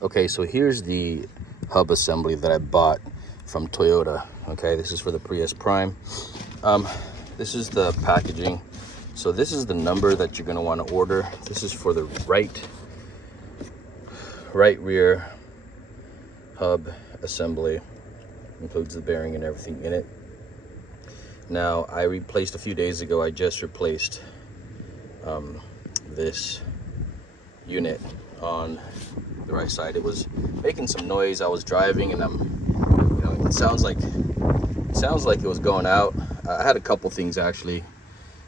Okay, so here's the hub assembly that I bought from Toyota. Okay, this is for the Prius Prime. This is the packaging. So this is the number that you're going to want to order. This is for the right rear hub assembly. Includes the bearing and everything in it. Now, I replaced a few days ago, I just replaced this unit on the right side. It was making some noise. I was driving and it sounds like it was going out. I had a couple things actually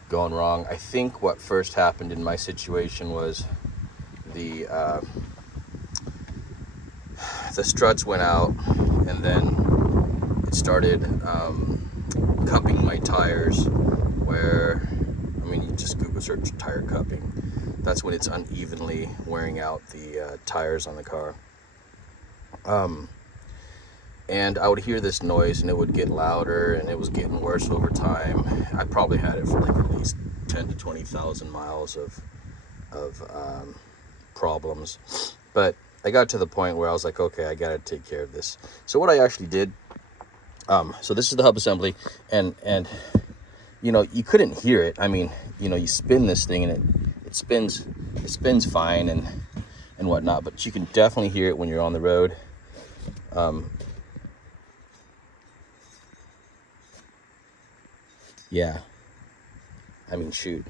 going wrong. I think what first happened in my situation was the struts went out, and then it started cupping my tires, where, I mean, you just Google search tire cupping. That's when it's unevenly wearing out the tires on the car. And I would hear this noise and it would get louder, and it was getting worse over time. I probably had it for like at least 10 to 20,000 miles of problems. But I got to the point where I was like, okay, I gotta take care of this. So what I actually did, so this is the hub assembly, and you couldn't hear it. I mean, you spin this thing and it spins fine and whatnot, but you can definitely hear it when you're on the road. Yeah, I mean, shoot,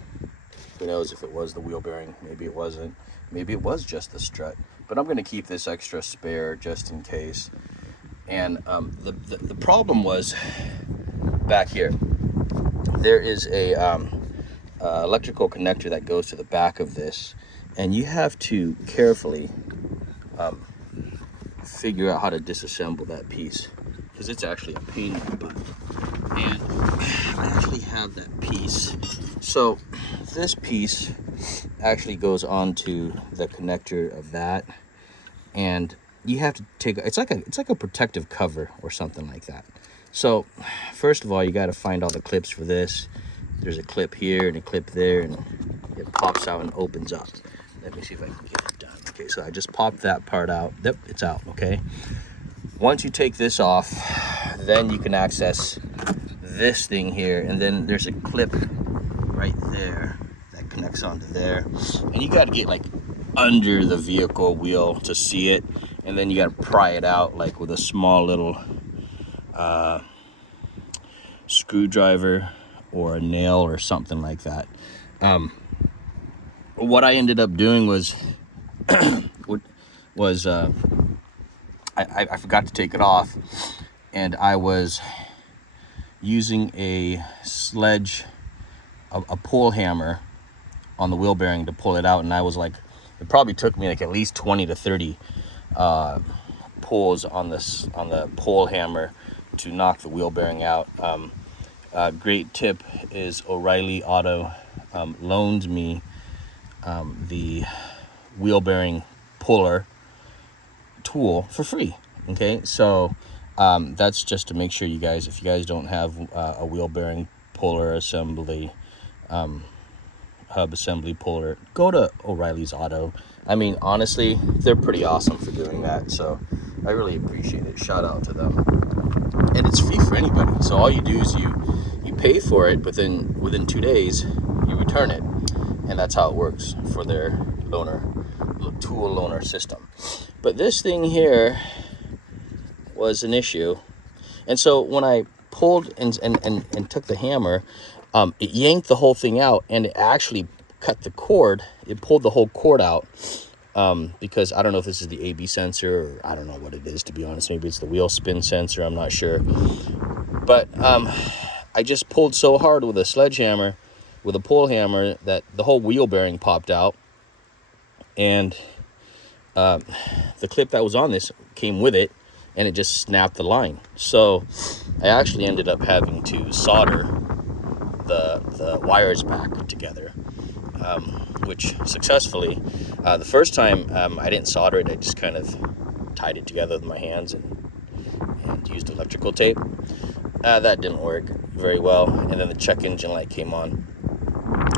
who knows if it was the wheel bearing? Maybe it wasn't. Maybe it was just the strut. But I'm going to keep this extra spare just in case. And the problem was back here. There is a electrical connector that goes to the back of this, and you have to carefully figure out how to disassemble that piece, because it's actually a pain in the butt. And I actually have that piece. So this piece actually goes onto the connector of that, and you have to take, it's like a protective cover or something like that. So first of all, you got to find all the clips for this. There's a clip here and a clip there, and it pops out and opens up. Let me see if I can get it done. Okay, so I just popped that part out. Yep, it's out. Okay, once you take this off, then you can access this thing here, and then there's a clip right there that connects onto there, and you got to get like under the vehicle wheel to see it, and then you got to pry it out like with a small little screwdriver or a nail or something like that. What I ended up doing was I forgot to take it off, and I was using a sledge, a pull hammer on the wheel bearing to pull it out, and I was like, it probably took me like at least 20 to 30 pulls on the pull hammer to knock the wheel bearing out. Great tip is O'Reilly Auto loaned me the wheel bearing puller tool for free. Okay, so that's just to make sure you guys, if you guys don't have a wheel bearing puller assembly, hub assembly puller, go to O'Reilly's Auto. I mean, honestly, they're pretty awesome for doing that, so I really appreciate it. Shout out to them. And it's free for anybody, so all you do is you pay for it, but then within 2 days you return it, and that's how it works for their tool loaner system. But this thing here was an issue, and so when I pulled and took the hammer, it yanked the whole thing out, and it actually cut the cord. It pulled the whole cord out, because I don't know if this is the AB sensor, or I don't know what it is, to be honest. Maybe it's the wheel spin sensor, I'm not sure. But I just pulled so hard with a sledgehammer, with a pull hammer, that the whole wheel bearing popped out, and the clip that was on this came with it, and it just snapped the line. So I actually ended up having to solder the wires back together, which successfully. The first time I didn't solder it, I just kind of tied it together with my hands and used electrical tape. That didn't work very well, and then the check engine light came on.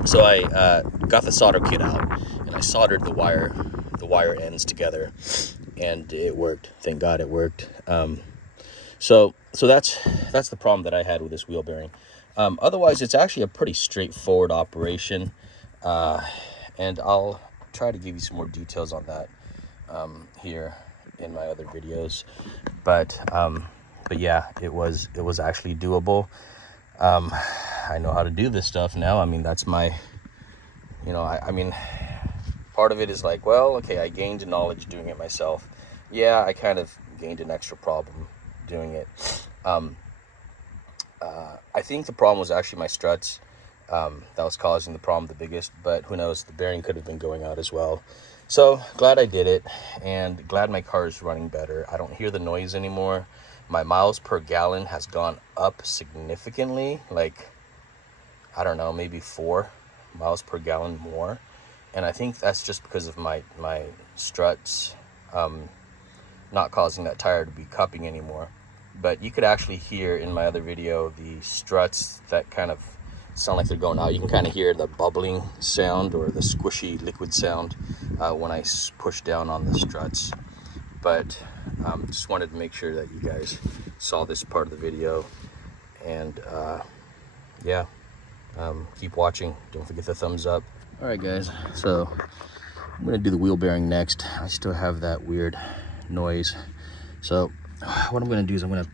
So I got the solder kit out, and I soldered the wire ends together, and it worked. Thank God it worked. So that's the problem that I had with this wheel bearing. Otherwise, it's actually a pretty straightforward operation, and I'll try to give you some more details on that here in my other videos. But yeah, it was actually doable. I know how to do this stuff now. I mean, that's my, I mean, part of it is like, well, okay, I gained knowledge doing it myself. Yeah, I kind of gained an extra problem doing it. I think the problem was actually my struts. That was causing the problem the biggest, but who knows, the bearing could have been going out as well. So glad I did it, and glad my car is running better. I don't hear the noise anymore. My miles per gallon has gone up significantly, like, I don't know, maybe 4 miles per gallon more. And I think that's just because of my struts not causing that tire to be cupping anymore. But you could actually hear in my other video the struts that kind of sound like they're going out. You can kind of hear the bubbling sound or the squishy liquid sound when I push down on the struts. But just wanted to make sure that you guys saw this part of the video. And yeah, keep watching. Don't forget the thumbs up. All right, guys, so I'm gonna do the wheel bearing next. I still have that weird noise. So what I'm gonna do is I'm gonna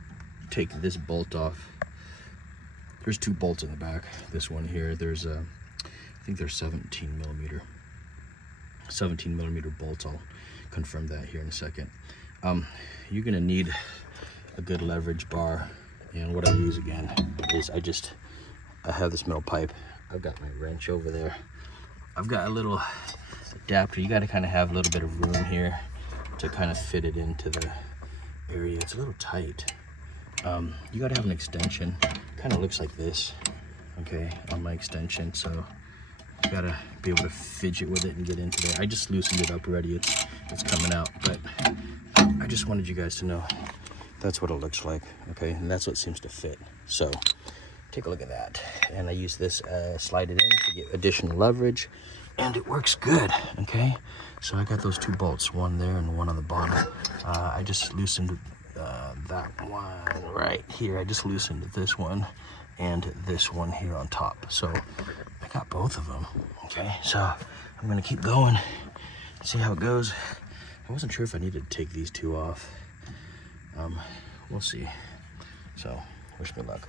take this bolt off. There's 2 bolts in the back. This one here, there's I think there's 17 millimeter bolts. I'll confirm that here in a second. You're gonna need a good leverage bar, and what I use again is I have this metal pipe. I've got my wrench over there. I've got a little adapter. You got to kind of have a little bit of room here to kind of fit it into the area. It's a little tight. You got to have an extension. Kind of looks like this, okay, on my extension. So you got to be able to fidget with it and get into there. I just loosened it up already. It's coming out, but I just wanted you guys to know that's what it looks like, okay, and that's what seems to fit. So take a look at that. And I use this, slide it in to get additional leverage, and it works good, okay? So I got those 2 bolts, one there and one on the bottom. I just loosened that one right here. I just loosened this one and this one here on top. So I got both of them, okay? So I'm gonna keep going, see how it goes. I wasn't sure if I needed to take these 2 off. We'll see. So wish me luck.